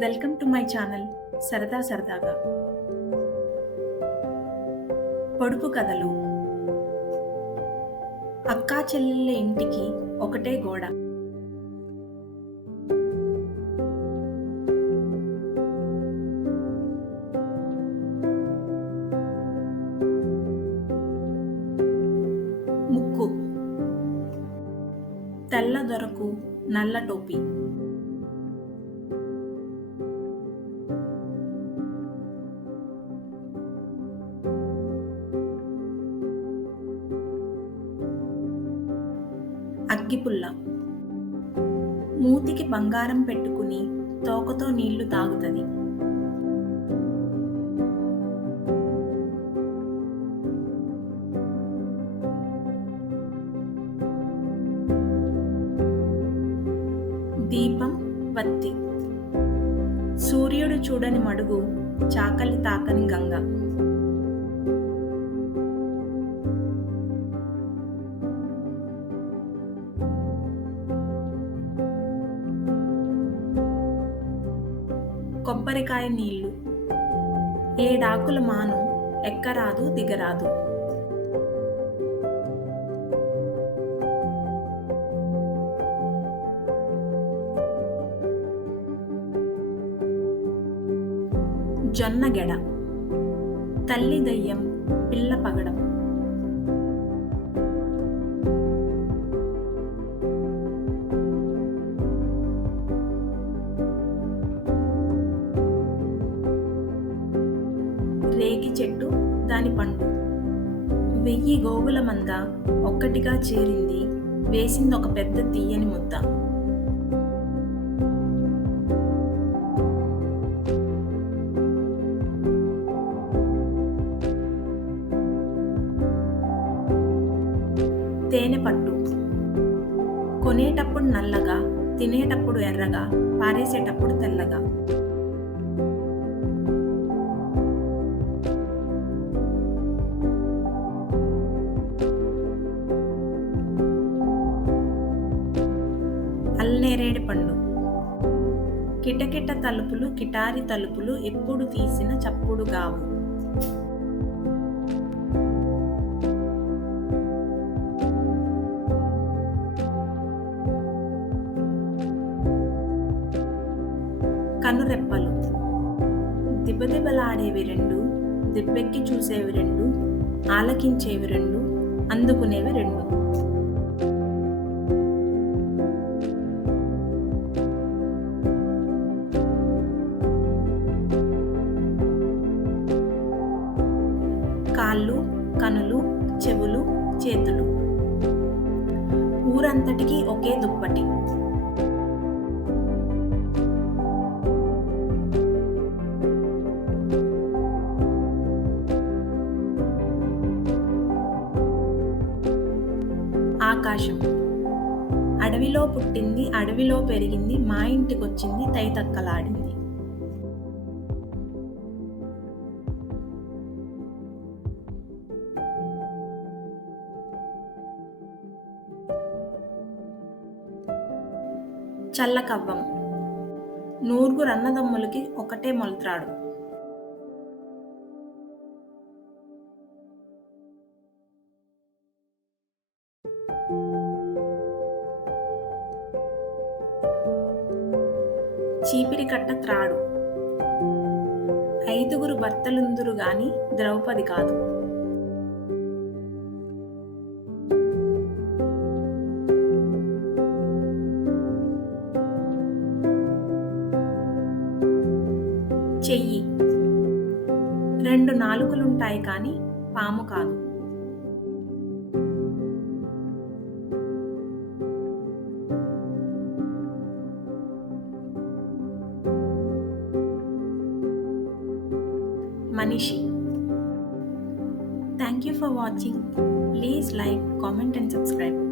Welcome to my channel సరదా సరదాగా. పొడుపు కథలు. అక్కా చెల్లెళ్ళ ఇంటికి ఒకటే గోడ. ముక్కు. తెల్ల దొరకు నల్ల టోపీ. అగ్గిపుల్ల. మూతికి బంగారం పెట్టుకుని తోకతో నీళ్ళు తాగుతుంది. దీపం వత్తి. సూర్యుడు చూడని మడుగు చాకలి తాకని గంగ. కొబ్బరికాయ నీళ్ళు ఏడాకుల మాను ఎక్కరాదు దిగరాదు. జొన్నగెడ తల్లి దయ్యం పిల్ల పగడం. రేగి చెట్టు దాని పండు. వెయ్యి గోవుల మంద ఒక్కటిగా చేరింది. వేసింది ఒక పెద్ద తీయని ముద్ద. తేనె పట్టు. కొనేటప్పుడు నల్లగా తినేటప్పుడు ఎర్రగా పారేసేటప్పుడు తెల్లగా. నేరేడు పండు. కిటకిట తలుపులు కిటారి తలుపులు ఎప్పుడు తీసిన చప్పుడు గావు. కనురెప్పలు. దిబదిబలాడేవి రెండు దిబ్బెక్కి చూసేవి రెండు ఆలకించేవి రెండు అందుకునేవి రెండు. చేతులు. ఊరంతటికి ఒకే దుప్పటి. ఆకాశం. అడవిలో పుట్టింది అడవిలో పెరిగింది మా ఇంటికొచ్చింది తైతక్కలాడింది. చల్లకవ్వం. నూరుగురు అన్నదమ్ములకి ఒకటే మొలత్రాడు. చీపిరి కట్ట త్రాడు ఐదుగురు భర్తలుందురు గాని ద్రౌపది కాదు. చెయ్యి. రెండు నాలుకలుంటాయి కానీ పాము కాదు. మనిషి thank you for watching please like comment and subscribe